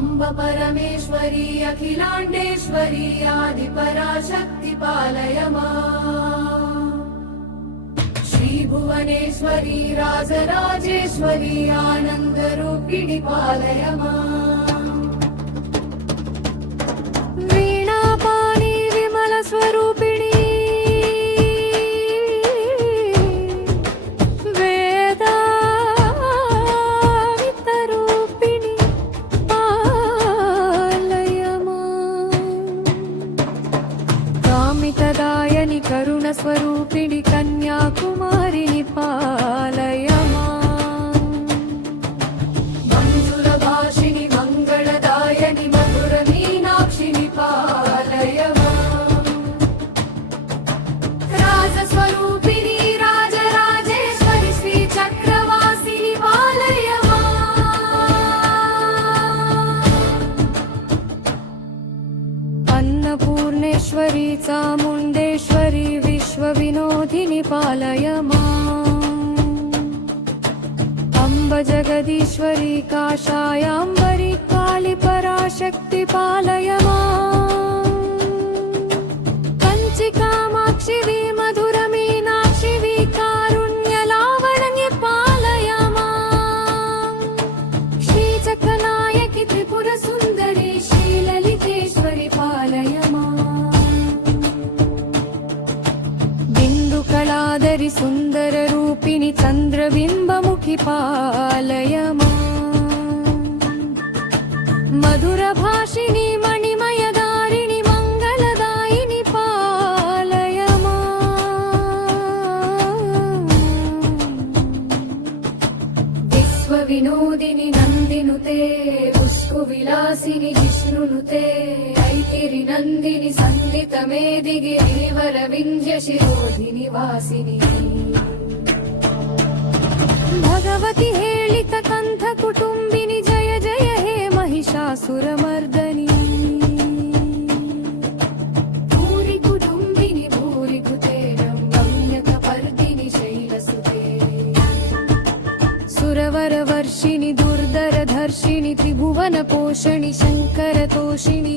अम्ब परमेश्वरी अखिलाण्डेश्वरी आदिपराशक्ति पालय माम्। श्रीभुवनेश्वरी राजराजेश्वरी आनन्दरूपिणि पालय माम्। वीणापाणि विमलस्वरूपिणि वेदावितरूपिणि पालय माम्। कामितदायनि करुणस्वरूपिणि कन्याकुमारिणि पालय माम्। मञ्जुलभाषिणि मङ्गलदायनि मधुरमीनाक्षिणि पालय माम्। राजस्वरूपिणि राजराजेश्वरि श्रीचक्रवासिनि पालय माम्। अन्नपूर्णेश्वरी चामुण्डेश्वरी विश्वविनोदिनि पालय माम्। अम्ब जगदीश्वरी काषायाम्बरी कालिपराशक्ति पालय माम्। कञ्चिकामाक्षि मधुरमीनाक्षि कारुण्यलावण्ये पालय माम्। श्रीचक्रनायकि त्रिपुरसुन्दरी श्रीललितेश्वरि पालय माम्। बिन्दुकलाधरि सुन्दररूपिणि चन्द्रबिम्बमुखि पालय माम्। मधुरभाषिणि मणिमयदारिणि मङ्गलदायिनि पालय माम्। विश्वविनोदिनि नन्दिनुते पुष्पविलासिनि जिष्णुनुते ऐतिरि नन्दिनि सन्दितमेदिगिरिवरविन्ध्य शिरोधिनि वासिनि भगवति हेलित कन्थ कुटुम्बिनि जय जय हे महिषासुरमर्दनि। भूरि कुटुम्बिनि भूरि कृते रम्यकपर्दिनि शैलसुते सुरवरवर्षिणि दुर्धरधर्षिणि त्रिभुवनपोषणि शङ्करतोषिणि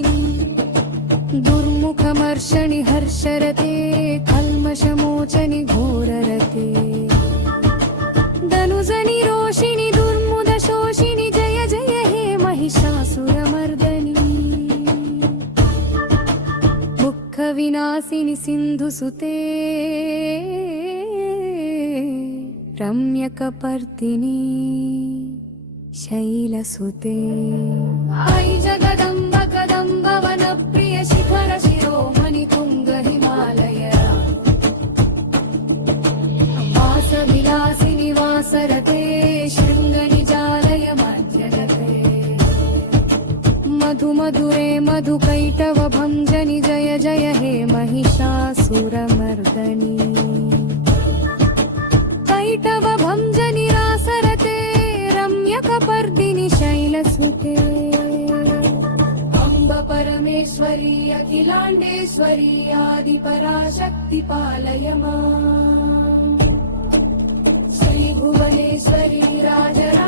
दुर्मुखमर्षणि हर्षरते कल्मषमोचनि घोररते धनुजनि रोषिणि दुर्मुदशोषिणि जय जय हे महिषासुरमर्दनि। मुखविनाशिनि सिन्धुसुते रम्यकपर्दिनि शैलसुते। ऐ जगदम्ब कदम्ब वनप्रिय शिखर शिरोमणि तुङ्ग हिमालय वासविलासिनि वासरते शृङ्गनिजालय मध्यगते मधुमधुरे मधुकैटव भञ्जनि जय जय हे महिषासुरमर्दनि। कैटव भञ्जनि रासरते रम्यकपर्दिनि शैलसुते। अम्ब परमेश्वरी अखिलाण्डेश्वरी आदिपराशक्ति पालय माम्। श्रीभुवनेश्वरी राजरा